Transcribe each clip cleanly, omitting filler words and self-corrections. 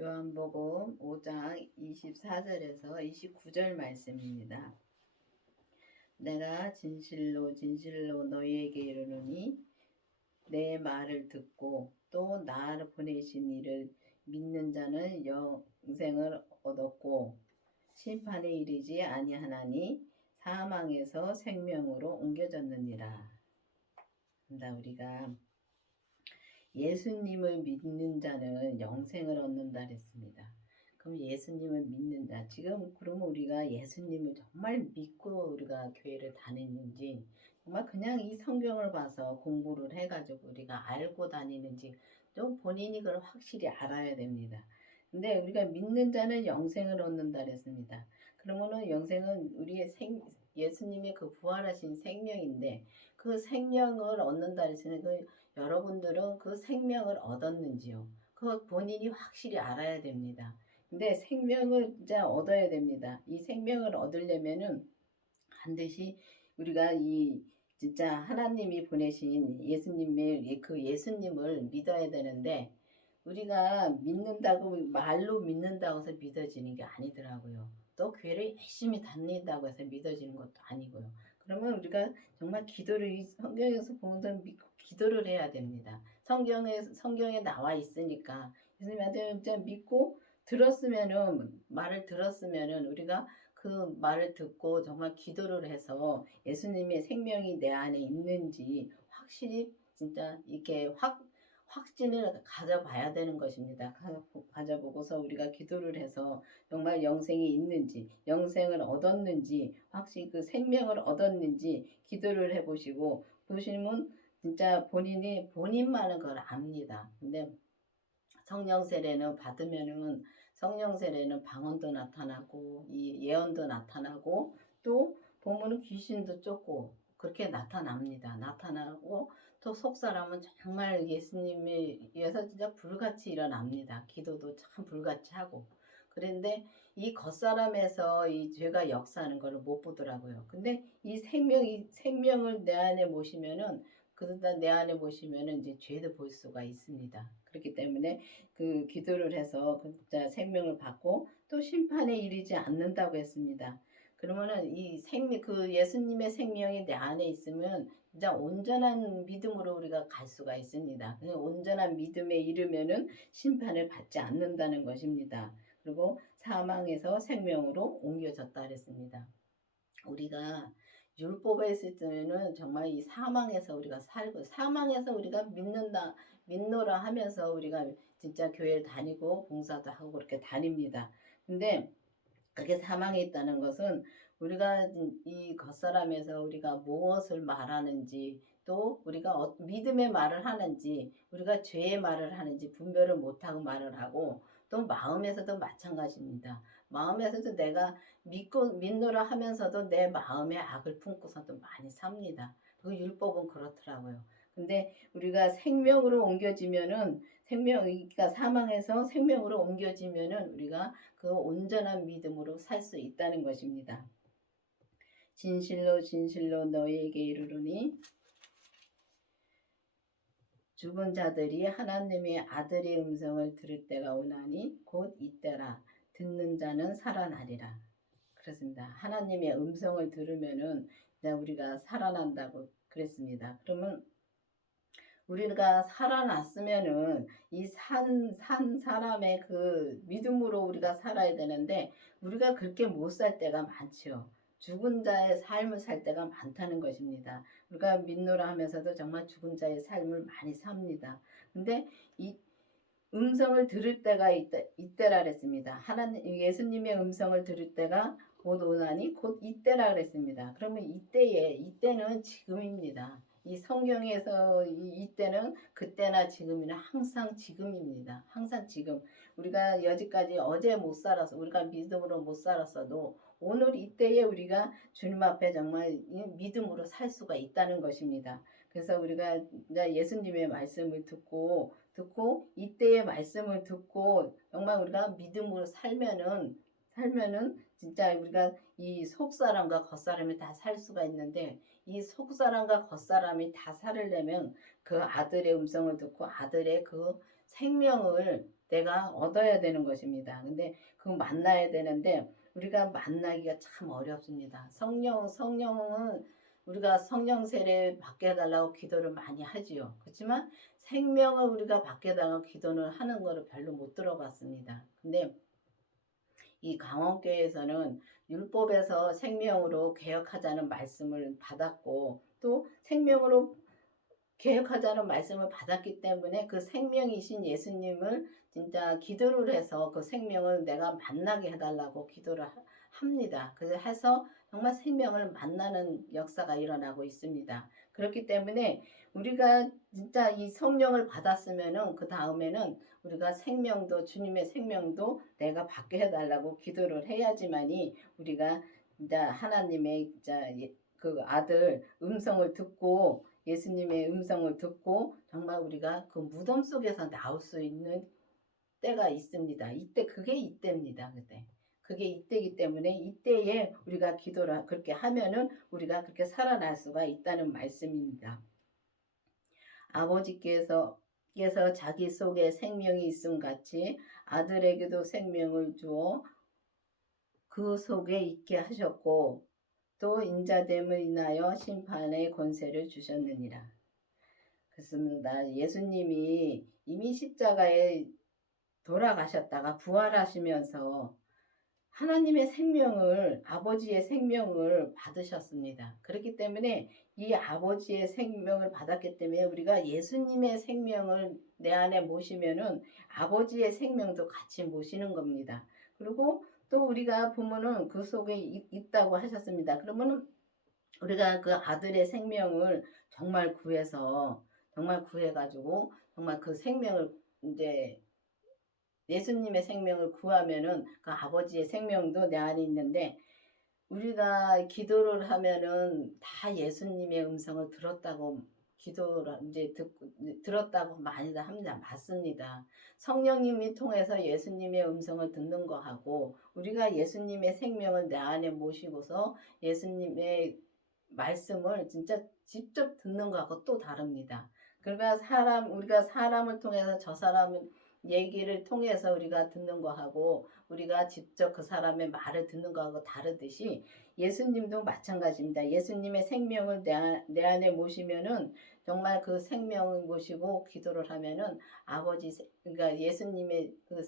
요한복음 5장 24절에서 29절 말씀입니다. 내가 진실로 진실로 너희에게 이르노니 내 말을 듣고 또 나를 보내신 이를 믿는 자는 영생을 얻었고 심판에 이르지 아니하나니 사망에서 생명으로 옮겨졌느니라. 우리가 예수님을 믿는 자는 영생을 얻는다 그랬습니다. 그럼 예수님을 믿는 자, 지금 그러면 우리가 예수님을 정말 믿고 우리가 교회를 다니는지, 정말 그냥 이 성경을 봐서 공부를 해가지고 우리가 알고 다니는지 좀 본인이 그걸 확실히 알아야 됩니다. 근데 우리가 믿는 자는 영생을 얻는다 그랬습니다. 그러면은 영생은 우리의 예수님의 그 부활하신 생명인데 그 생명을 얻는다 그랬으니 여러분들은 그 생명을 얻었는지요? 그거 본인이 확실히 알아야 됩니다. 근데 생명을 진짜 얻어야 됩니다. 이 생명을 얻으려면은 반드시 우리가 이 진짜 하나님이 보내신 예수님의 그 예수님을 믿어야 되는데 우리가 믿는다고 말로 믿는다고 해서 믿어지는 게 아니더라고요. 또 교회를 열심히 다닌다고 해서 믿어지는 것도 아니고요. 그러면 우리가 정말 기도를 성경에서 보면 믿고 기도를 해야 됩니다. 성경에 나와 있으니까 예수님한테 진짜 믿고 말을 들었으면은 우리가 그 말을 듣고 정말 기도를 해서 예수님의 생명이 내 안에 있는지 확실히 진짜 이렇게 확진을 가져봐야 되는 것입니다. 가져보고서 우리가 기도를 해서 정말 영생이 있는지, 영생을 얻었는지, 확실히 그 생명을 얻었는지 기도를 해보시고, 보시면 진짜 본인만은 그걸 압니다. 근데 성령 세례는 받으면은 성령 세례는 방언도 나타나고 이 예언도 나타나고 또 보면은 귀신도 쫓고 그렇게 나타나고 또 속사람은 정말 예수님에 의해서 진짜 불같이 일어납니다. 기도도 참 불같이 하고. 그런데 이 겉사람에서 이 죄가 역사하는 것을 못 보더라고요. 근데 이 생명을 내 안에 모시면은 그러다 내 안에 모시면은 이제 죄도 볼 수가 있습니다. 그렇기 때문에 그 기도를 해서 진짜 생명을 받고 또 심판에 이르지 않는다고 했습니다. 그러면은 그 예수님의 생명이 내 안에 있으면 진짜 온전한 믿음으로 우리가 갈 수가 있습니다. 온전한 믿음에 이르면은 심판을 받지 않는다는 것입니다. 그리고 사망에서 생명으로 옮겨졌다 그랬습니다. 우리가 율법에 있을 때는 정말 이 사망에서 우리가 살고 사망에서 우리가 믿노라 하면서 우리가 진짜 교회를 다니고 봉사도 하고 그렇게 다닙니다. 근데 그게 사망에 있다는 것은 우리가 이 겉사람에서 우리가 무엇을 말하는지 또 우리가 믿음의 말을 하는지 우리가 죄의 말을 하는지 분별을 못하고 말을 하고 또 마음에서도 마찬가지입니다. 마음에서도 내가 믿노라 하면서도 내 마음에 악을 품고서도 많이 삽니다. 그 율법은 그렇더라고요. 근데 우리가 생명으로 옮겨지면은 그러니까 사망에서 생명으로 옮겨지면은 우리가 그 온전한 믿음으로 살 수 있다는 것입니다. 진실로 진실로 너희에게 이르노니 죽은 자들이 하나님의 아들의 음성을 들을 때가 오나니 곧 이때라. 듣는 자는 살아나리라. 그렇습니다. 하나님의 음성을 들으면은 우리가 살아난다고 그랬습니다. 그러면 우리가 살아났으면은 이 산 사람의 그 믿음으로 우리가 살아야 되는데 우리가 그렇게 못 살 때가 많죠. 죽은 자의 삶을 살 때가 많다는 것입니다. 우리가 믿노라 하면서도 정말 죽은 자의 삶을 많이 삽니다. 근데 이 음성을 들을 때가 이때라 그랬습니다. 예수님의 음성을 들을 때가 곧 오나니 곧 이때라 그랬습니다. 그러면 이때는 지금입니다. 이 성경에서 이때는 그때나 지금이나 항상 지금입니다. 항상 지금. 우리가 여지까지 어제 못 살아서 우리가 믿음으로 못 살았어도 오늘 이때에 우리가 주님 앞에 정말 믿음으로 살 수가 있다는 것입니다. 그래서 우리가 예수님의 말씀을 듣고 이때의 말씀을 듣고 정말 우리가 믿음으로 살면은 진짜 우리가 이 속사람과 겉사람이 다 살 수가 있는데 이 속사람과 겉사람이 다 살으려면 그 아들의 음성을 듣고 아들의 그 생명을 내가 얻어야 되는 것입니다. 근데 그 만나야 되는데 우리가 만나기가 참 어렵습니다. 성령은 우리가 성령 세례 받게 해달라고 기도를 많이 하지요. 그렇지만 생명을 우리가 받게 해달라고 기도를 하는 거를 별로 못 들어봤습니다. 근데 이 강원교회에서는 율법에서 생명으로 개혁하자는 말씀을 받았고 또 생명으로 개혁하자는 말씀을 받았기 때문에 그 생명이신 예수님을 진짜 기도를 해서 그 생명을 내가 만나게 해달라고 기도를 합니다. 그래서 해서 정말 생명을 만나는 역사가 일어나고 있습니다. 그렇기 때문에 우리가 진짜 이 성령을 받았으면은 그 다음에는 우리가 생명도 주님의 생명도 내가 받게 해달라고 기도를 해야지만이 우리가 진짜 하나님의 진짜 그 아들 음성을 듣고 예수님의 음성을 듣고 정말 우리가 그 무덤 속에서 나올 수 있는 때가 있습니다. 이때 그게 이때입니다. 그때. 그게 이때이기 때문에 이때에 우리가 기도를 그렇게 하면은 우리가 그렇게 살아날 수가 있다는 말씀입니다. 아버지께서 자기 속에 생명이 있음 같이 아들에게도 생명을 주어 그 속에 있게 하셨고 또 인자됨을 인하여 심판의 권세를 주셨느니라. 그렇습니다. 예수님이 이미 십자가에 돌아가셨다가 부활하시면서 하나님의 생명을 아버지의 생명을 받으셨습니다. 그렇기 때문에 이 아버지의 생명을 받았기 때문에 우리가 예수님의 생명을 내 안에 모시면은 아버지의 생명도 같이 모시는 겁니다. 그리고 또 우리가 보면은 그 속에 있다고 하셨습니다. 그러면은 우리가 그 아들의 생명을 정말 구해서 정말 구해가지고 정말 그 생명을 이제 예수님의 생명을 구하면은 그 아버지의 생명도 내 안에 있는데 우리가 기도를 하면은 다 예수님의 음성을 들었다고 기도를 이제 들었다고 많이들 합니다. 맞습니다. 성령님이 통해서 예수님의 음성을 듣는 거하고 우리가 예수님의 생명을 내 안에 모시고서 예수님의 말씀을 진짜 직접 듣는 거하고 또 다릅니다. 그러니까 우리가 사람을 통해서 저 사람은 얘기를 통해서 우리가 듣는 거하고 우리가 직접 그 사람의 말을 듣는 거하고 다르듯이 예수님도 마찬가지입니다. 예수님의 생명을 내 안에 모시면은 정말 그 생명을 모시고 기도를 하면은 그러니까 예수님의 그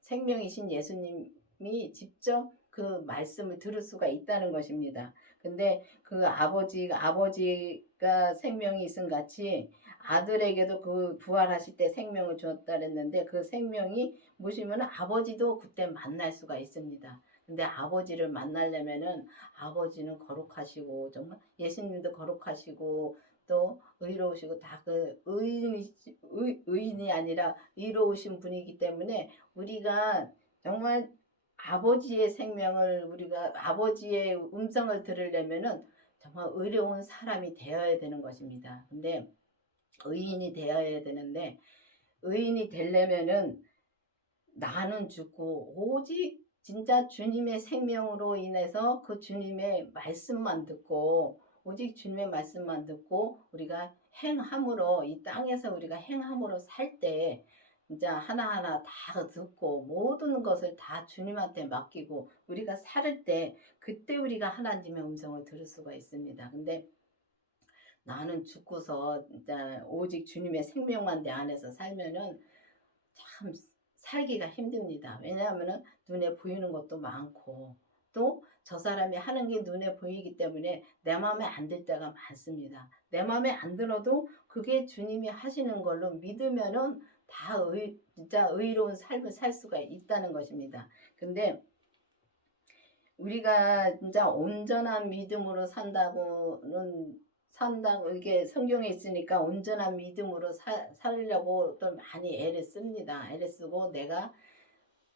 생명이신 예수님이 직접 그 말씀을 들을 수가 있다는 것입니다. 근데 그 아버지가 생명이 있음 같이 아들에게도 그 부활하실 때 생명을 주었다 그랬는데 그 생명이 모시면 아버지도 그때 만날 수가 있습니다. 근데 아버지를 만나려면은 아버지는 거룩하시고 정말 예수님도 거룩하시고 또 의로우시고 다 그 의인이 아니라 의로우신 분이기 때문에 우리가 정말 아버지의 생명을 우리가 아버지의 음성을 들으려면은 정말 의로운 사람이 되어야 되는 것입니다. 근데 의인이 되어야 되는데 의인이 되려면은 나는 죽고 오직 진짜 주님의 생명으로 인해서 그 주님의 말씀만 듣고 오직 주님의 말씀만 듣고 우리가 행함으로 이 땅에서 우리가 행함으로 살 때 진짜 하나하나 다 듣고 모든 것을 다 주님한테 맡기고 우리가 살 때 그때 우리가 하나님의 음성을 들을 수가 있습니다. 근데 나는 죽고서 진짜 오직 주님의 생명만 내 안에서 살면은 참 살기가 힘듭니다. 왜냐하면은 눈에 보이는 것도 많고 또 저 사람이 하는 게 눈에 보이기 때문에 내 마음에 안 들 때가 많습니다. 내 마음에 안 들어도 그게 주님이 하시는 걸로 믿으면은 진짜 의로운 삶을 살 수가 있다는 것입니다. 근데 우리가 진짜 온전한 믿음으로 산다고 이게 성경에 있으니까 온전한 믿음으로 살려고 또 많이 애를 씁니다. 애를 쓰고 내가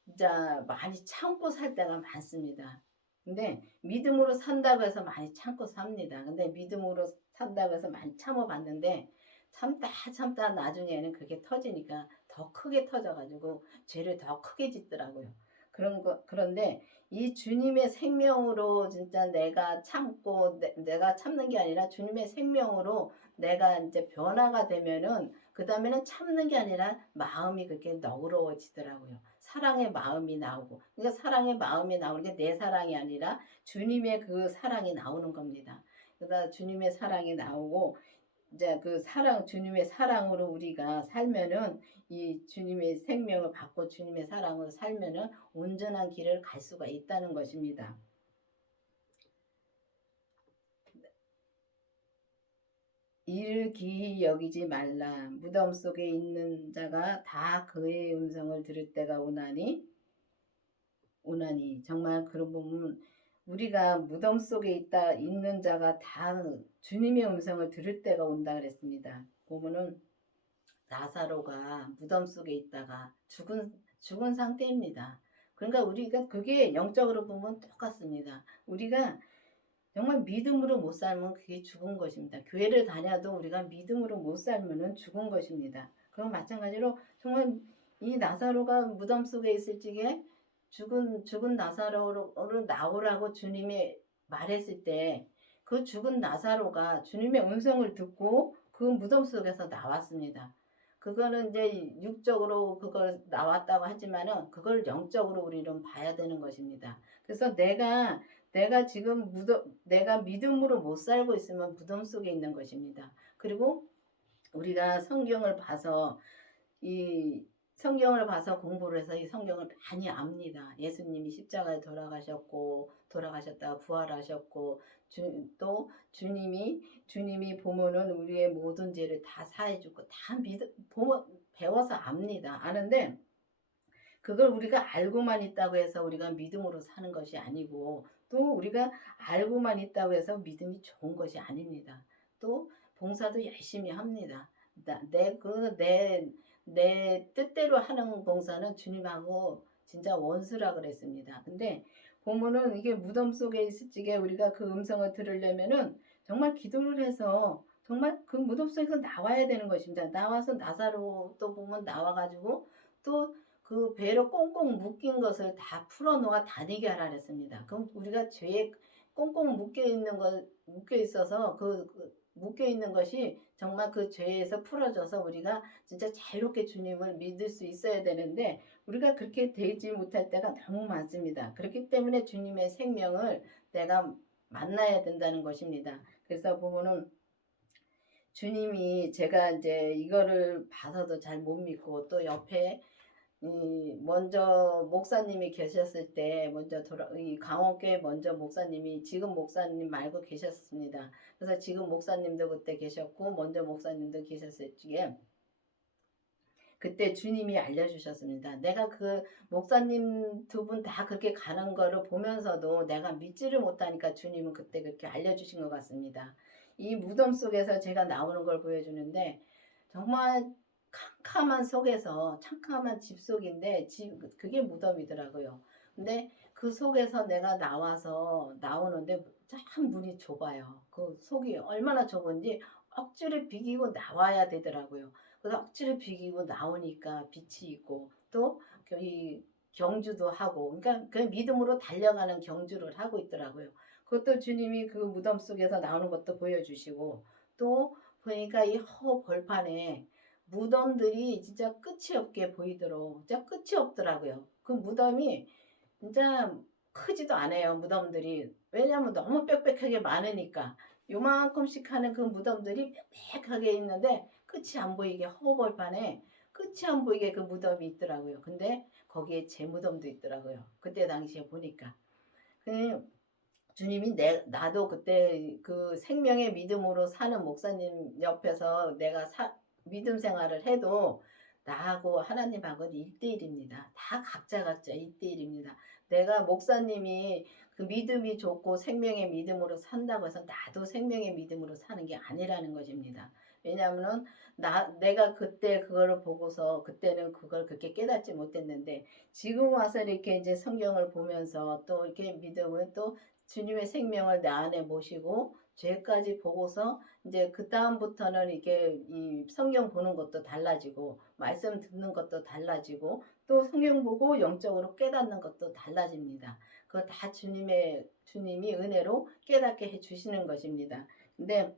진짜 많이 참고 살 때가 많습니다. 근데 믿음으로 산다고 해서 많이 참고 삽니다. 근데 믿음으로 산다고 해서 많이 참아봤는데 참다 나중에는 그게 터지니까 더 크게 터져가지고 죄를 더 크게 짓더라고요. 그런데 이 주님의 생명으로 진짜 내가 참고 내가 참는 게 아니라 주님의 생명으로 내가 이제 변화가 되면은 그 다음에는 참는 게 아니라 마음이 그렇게 너그러워지더라고요. 사랑의 마음이 나오고. 그러니까 사랑의 마음이 나오는 게 내 사랑이 아니라 주님의 그 사랑이 나오는 겁니다. 그러다 주님의 사랑이 나오고 이제 그 사랑, 주님의 사랑으로 우리가 살면은 이 주님의 생명을 받고 주님의 사랑으로 살면은 온전한 길을 갈 수가 있다는 것입니다. 이를 기이 여기지 말라. 무덤 속에 있는 자가 다 그의 음성을 들을 때가 오나니 정말 그런 보면 우리가 무덤 속에 있는 자가 다 주님의 음성을 들을 때가 온다 그랬습니다. 보면은 나사로가 무덤 속에 있다가 죽은 상태입니다. 그러니까 우리가 그게 영적으로 보면 똑같습니다. 우리가 정말 믿음으로 못 살면 그게 죽은 것입니다. 교회를 다녀도 우리가 믿음으로 못 살면은 죽은 것입니다. 그럼 마찬가지로 정말 이 나사로가 무덤 속에 있을 적에 죽은 나사로를 나오라고 주님이 말했을 때 그 죽은 나사로가 주님의 음성을 듣고 그 무덤 속에서 나왔습니다. 그거는 이제 육적으로 그걸 나왔다고 하지만은 그걸 영적으로 우리는 봐야 되는 것입니다. 그래서 내가 지금 내가 믿음으로 못 살고 있으면 무덤 속에 있는 것입니다. 그리고 우리가 이 성경을 봐서 공부를 해서 이 성경을 많이 압니다. 예수님이 십자가에 돌아가셨다가 부활하셨고, 또 주님이 보면은 우리의 모든 죄를 다 사해주고, 배워서 압니다. 아는데, 그걸 우리가 알고만 있다고 해서 우리가 믿음으로 사는 것이 아니고 또 우리가 알고만 있다고 해서 믿음이 좋은 것이 아닙니다. 또 봉사도 열심히 합니다. 내 뜻대로 하는 봉사는 주님하고 진짜 원수라 그랬습니다. 근데 보면은 이게 무덤 속에 있을 적에 우리가 그 음성을 들으려면은 정말 기도를 해서 정말 그 무덤 속에서 나와야 되는 것입니다. 나와서 나사로 또 보면 나와가지고 또 그 배로 꽁꽁 묶인 것을 다 풀어놓아 다니게 하라 그랬습니다. 그럼 우리가 죄에 꽁꽁 묶여 있어서 묶여 있는 것이 정말 그 죄에서 풀어져서 우리가 진짜 자유롭게 주님을 믿을 수 있어야 되는데 우리가 그렇게 되지 못할 때가 너무 많습니다. 그렇기 때문에 주님의 생명을 내가 만나야 된다는 것입니다. 그래서 보면은 주님이 제가 이제 이거를 봐서도 잘 못 믿고 또 옆에 먼저 목사님이 계셨을 때 이 강원교회 먼저 목사님이 지금 목사님 말고 계셨습니다. 그래서 지금 목사님도 그때 계셨고 먼저 목사님도 계셨을 적에 그때 주님이 알려주셨습니다. 내가 그 목사님 두 분 다 그렇게 가는 거를 보면서도 내가 믿지를 못하니까 주님은 그때 그렇게 알려주신 것 같습니다. 이 무덤 속에서 제가 나오는 걸 보여주는데 정말 창캄한 집 속인데 그게 무덤이더라고요. 근데 그 속에서 내가 나오는데 참 문이 좁아요. 그 속이 얼마나 좁은지 억지로 비기고 나와야 되더라고요. 그래서 억지로 비기고 나오니까 빛이 있고 또 이 경주도 하고 그러니까 그 믿음으로 달려가는 경주를 하고 있더라고요. 그것도 주님이 그 무덤 속에서 나오는 것도 보여주시고 또 보니까 이 벌판에 무덤들이 진짜 끝이 없게 보이도록 진짜 끝이 없더라고요. 그 무덤이 진짜 크지도 않아요. 무덤들이. 왜냐하면 너무 빽빽하게 많으니까. 요만큼씩 하는 그 무덤들이 빽빽하게 있는데 끝이 안 보이게 허벌판에 끝이 안 보이게 그 무덤이 있더라고요. 근데 거기에 제 무덤도 있더라고요. 그때 당시에 보니까. 그 주님이 나도 그때 그 생명의 믿음으로 사는 목사님 옆에서 믿음 생활을 해도 나하고 하나님하고는 1대1입니다. 다 각자 1대1입니다. 내가 목사님이 그 믿음이 좋고 생명의 믿음으로 산다고 해서 나도 생명의 믿음으로 사는 게 아니라는 것입니다. 왜냐하면 내가 그때 그거를 보고서 그때는 그걸 그렇게 깨닫지 못했는데 지금 와서 이렇게 이제 성경을 보면서 또 이렇게 믿음을 또 주님의 생명을 내 안에 모시고 죄까지 보고서 이제 그 다음부터는 이게 이 성경 보는 것도 달라지고 말씀 듣는 것도 달라지고 또 성경 보고 영적으로 깨닫는 것도 달라집니다. 그거 다 주님이 은혜로 깨닫게 해 주시는 것입니다. 근데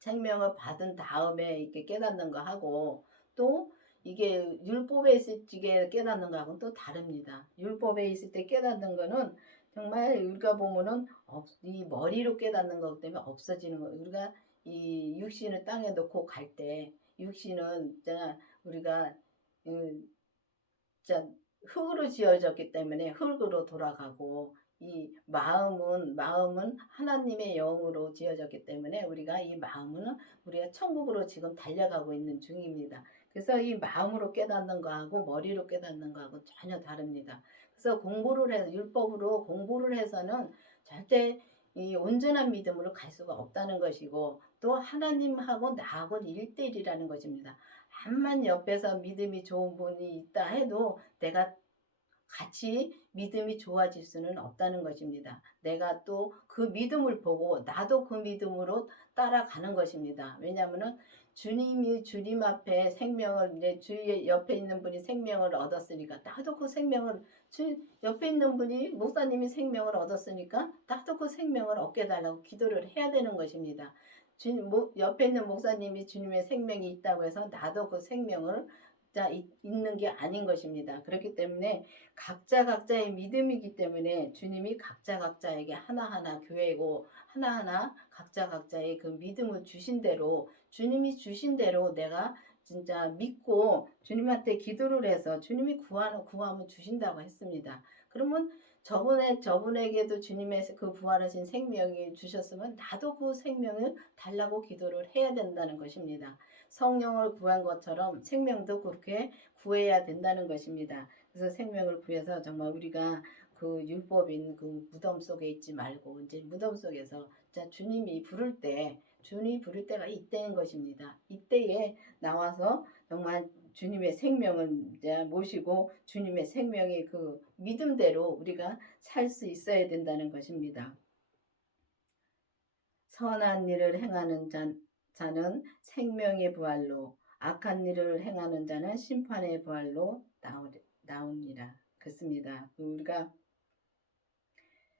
생명을 받은 다음에 이렇게 깨닫는 거 하고 또 이게 율법에 있을 때 깨닫는 거하고는 또 다릅니다. 율법에 있을 때 깨닫는 거는 정말 우리가 보면은 이 머리로 깨닫는 거기 때문에 없어지는 거예요. 우리가 이 육신을 땅에 놓고 갈 때 육신은 진짜 우리가 진짜 흙으로 지어졌기 때문에 흙으로 돌아가고 이 마음은 하나님의 영으로 지어졌기 때문에 우리가 이 마음은 우리가 천국으로 지금 달려가고 있는 중입니다. 그래서 이 마음으로 깨닫는 거하고 머리로 깨닫는 거하고 전혀 다릅니다. 그래서 공부를 해서 율법으로 공부를 해서는 절대 이 온전한 믿음으로 갈 수가 없다는 것이고 또 하나님하고 나하고는 1대1이라는 것입니다. 암만 옆에서 믿음이 좋은 분이 있다 해도 내가 같이 믿음이 좋아질 수는 없다는 것입니다. 내가 또 그 믿음을 보고 나도 그 믿음으로 따라가는 것입니다. 왜냐하면은 주님이 주님 앞에 생명을 이제 주의 옆에 있는 분이 생명을 얻었으니까 나도 그 생명을 주 옆에 있는 분이 목사님이 생명을 얻었으니까 나도 그 생명을 얻게 달라고 기도를 해야 되는 것입니다. 옆에 있는 목사님이 주님의 생명이 있다고 해서 나도 그 생명을 있는 게 아닌 것입니다. 그렇기 때문에 각자 각자의 믿음이기 때문에 주님이 각자 각자에게 하나하나 교회고 하나하나 각자 각자의 그 믿음을 주신 대로 주님이 주신 대로 내가 진짜 믿고 주님한테 기도를 해서 주님이 구하면 주신다고 했습니다. 그러면 저분에게도 주님의 그 부활하신 생명이 주셨으면 나도 그 생명을 달라고 기도를 해야 된다는 것입니다. 성령을 구한 것처럼 생명도 그렇게 구해야 된다는 것입니다. 그래서 생명을 구해서 정말 우리가 그 율법인 그 무덤 속에 있지 말고 이제 무덤 속에서 주님이 부를 때가 이때인 것입니다. 이때에 나와서 정말 주님의 생명을 이제 모시고 주님의 생명의 그 믿음대로 우리가 살 수 있어야 된다는 것입니다. 선한 일을 행하는 자는 생명의 부활로 악한 일을 행하는 자는 심판의 부활로 나오니라. 그렇습니다. 우리가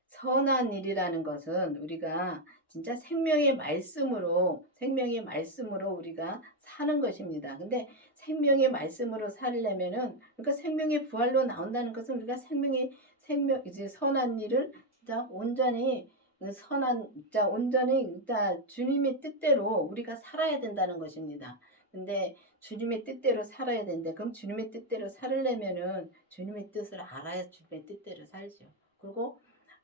선한 일이라는 것은 우리가 진짜 생명의 말씀으로 우리가 사는 것입니다. 근데 생명의 말씀으로 살려면은 그러니까 생명의 부활로 나온다는 것은 우리가 이제 선한 일을 진짜 온전히 주님의 뜻대로 우리가 살아야 된다는 것입니다. 근데 주님의 뜻대로 살아야 되는데 그럼 주님의 뜻대로 살려면은 주님의 뜻을 알아야 주님의 뜻대로 살죠. 그리고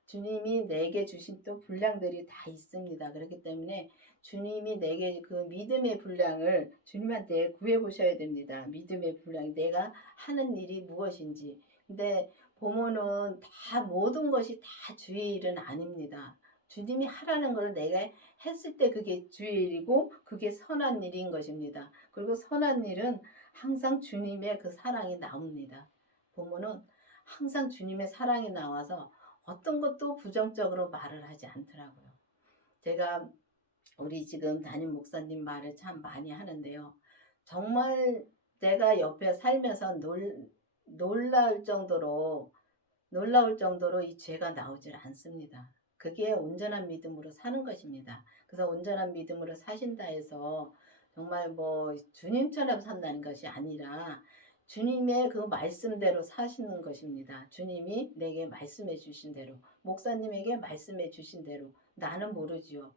주님이 내게 주신 또 분량들이 다 있습니다. 그렇기 때문에 주님이 내게 그 믿음의 분량을 주님한테 구해 보셔야 됩니다. 믿음의 분량, 내가 하는 일이 무엇인지. 근데 보면은 다 모든 것이 다 주의 일은 아닙니다. 주님이 하라는 걸 내가 했을 때 그게 주의 일이고 그게 선한 일인 것입니다. 그리고 선한 일은 항상 주님의 그 사랑이 나옵니다. 보면은 항상 주님의 사랑이 나와서 어떤 것도 부정적으로 말을 하지 않더라고요. 제가 우리 지금 담임 목사님 말을 참 많이 하는데요. 정말 내가 옆에 살면서 놀라울 정도로 이 죄가 나오질 않습니다. 그게 온전한 믿음으로 사는 것입니다. 그래서 온전한 믿음으로 사신다 해서 정말 뭐 주님처럼 산다는 것이 아니라 주님의 그 말씀대로 사시는 것입니다. 주님이 내게 말씀해 주신 대로, 목사님에게 말씀해 주신 대로, 나는 모르지요.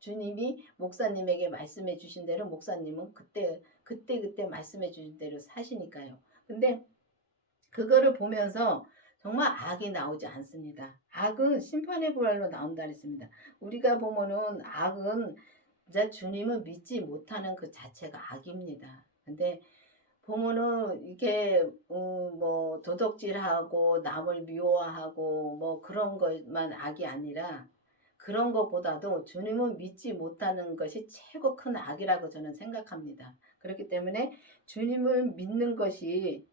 주님이 목사님에게 말씀해 주신 대로 목사님은 그때 말씀해 주신 대로 사시니까요. 근데 그거를 보면서 정말 악이 나오지 않습니다. 악은 심판의 부활로 나온다 그랬습니다. 우리가 보면은 악은 진짜 주님을 믿지 못하는 그 자체가 악입니다. 근데 보면은 이게 뭐 도덕질하고 남을 미워하고 뭐 그런 것만 악이 아니라 그런 것보다도 주님을 믿지 못하는 것이 최고 큰 악이라고 저는 생각합니다. 그렇기 때문에 주님을 믿는 것이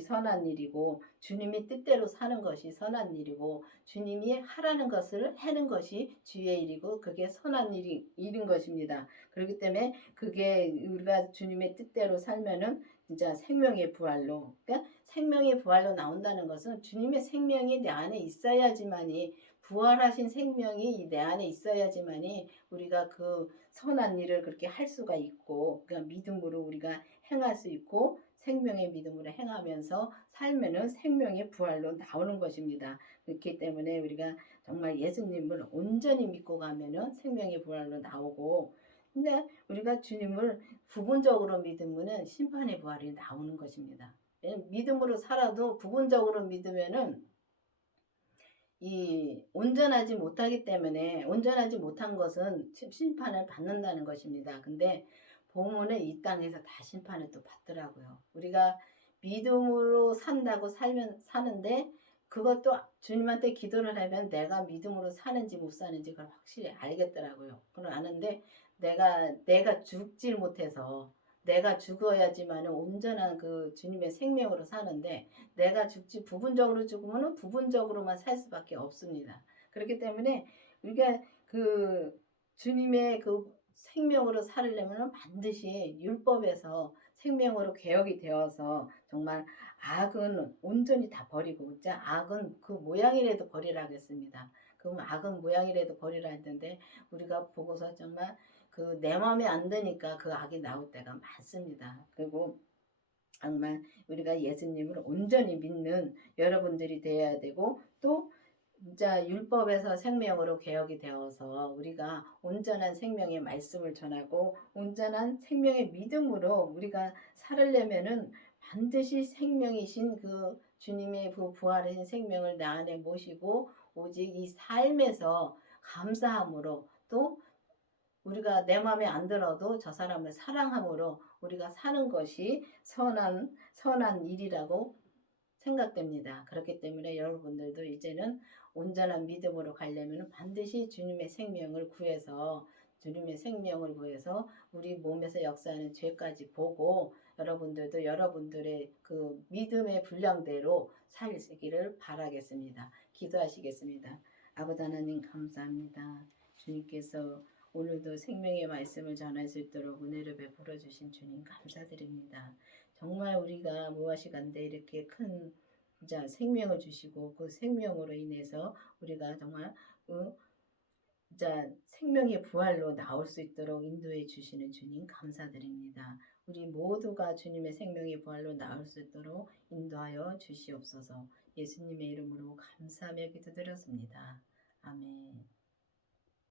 선한 일이고 주님이 뜻대로 사는 것이 선한 일이고 주님이 하라는 것을 하는 것이 주의 일이고 그게 선한 일인 것입니다. 그렇기 때문에 그게 우리가 주님의 뜻대로 살면은 진짜 생명의 부활로 그러니까 생명의 부활로 나온다는 것은 주님의 생명이 내 안에 있어야지만이 부활하신 생명이 내 안에 있어야지만이 우리가 그 선한 일을 그렇게 할 수가 있고, 그러니까 믿음으로 우리가 행할 수 있고, 생명의 믿음으로 행하면서 살면은 생명의 부활로 나오는 것입니다. 그렇기 때문에 우리가 정말 예수님을 온전히 믿고 가면은 생명의 부활로 나오고, 근데 우리가 주님을 부분적으로 믿으면은 심판의 부활이 나오는 것입니다. 믿음으로 살아도 부분적으로 믿으면은 이 온전하지 못하기 때문에, 온전하지 못한 것은 심판을 받는다는 것입니다. 근데 보면은 이 땅에서 다 심판을 또 받더라고요. 우리가 믿음으로 산다고 살면 사는데, 그것도 주님한테 기도를 하면 내가 믿음으로 사는지 못 사는지 그걸 확실히 알겠더라고요. 그걸 아는데 내가 죽질 못해서, 내가 죽어야지만 온전한 그 주님의 생명으로 사는데, 내가 죽지 부분적으로 죽으면 부분적으로만 살 수밖에 없습니다. 그렇기 때문에 우리가 그 주님의 그 생명으로 살려면 반드시 율법에서 생명으로 개혁이 되어서 정말 악은 온전히 다 버리고, 진짜 악은 그 모양이라도 버리라 하겠습니다. 그럼 악은 모양이라도 버리라 했는데, 우리가 보고서 정말 그 내 마음에 안 드니까 그 악이 나올 때가 많습니다. 그리고 정말 우리가 예수님을 온전히 믿는 여러분들이 되어야 되고, 또 진짜 율법에서 생명으로 개혁이 되어서 우리가 온전한 생명의 말씀을 전하고 온전한 생명의 믿음으로 우리가 살으려면은 반드시 생명이신 그 주님의 그 부활하신 생명을 내 안에 모시고, 오직 이 삶에서 감사함으로, 또 우리가 내 마음에 안 들어도 저 사람을 사랑함으로 우리가 사는 것이 선한 일이라고 생각됩니다. 그렇기 때문에 여러분들도 이제는 온전한 믿음으로 가려면 반드시 주님의 생명을 구해서 우리 몸에서 역사하는 죄까지 보고, 여러분들도 여러분들의 그 믿음의 분량대로 살기를 바라겠습니다. 기도하시겠습니다. 아버지 하나님, 감사합니다. 주님께서 오늘도 생명의 말씀을 전할 수 있도록 은혜를 베풀어 주신 주님 감사드립니다. 정말 우리가 무엇이간데 이렇게 큰 자 생명을 주시고, 그 생명으로 인해서 우리가 정말 자 생명의 부활로 나올 수 있도록 인도해 주시는 주님 감사드립니다. 우리 모두가 주님의 생명의 부활로 나올 수 있도록 인도하여 주시옵소서. 예수님의 이름으로 감사하며 기도드렸습니다. 아멘.